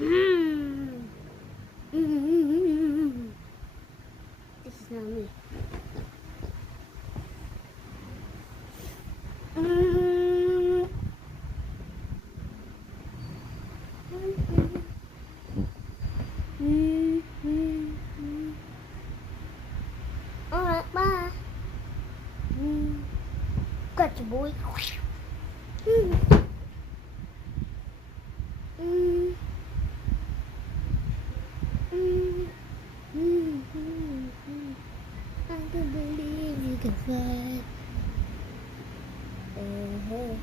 Mm. Mm. This is not me. Mm. Alright, bye. Gotcha, boy. I don't believe you can fly. Hey, no.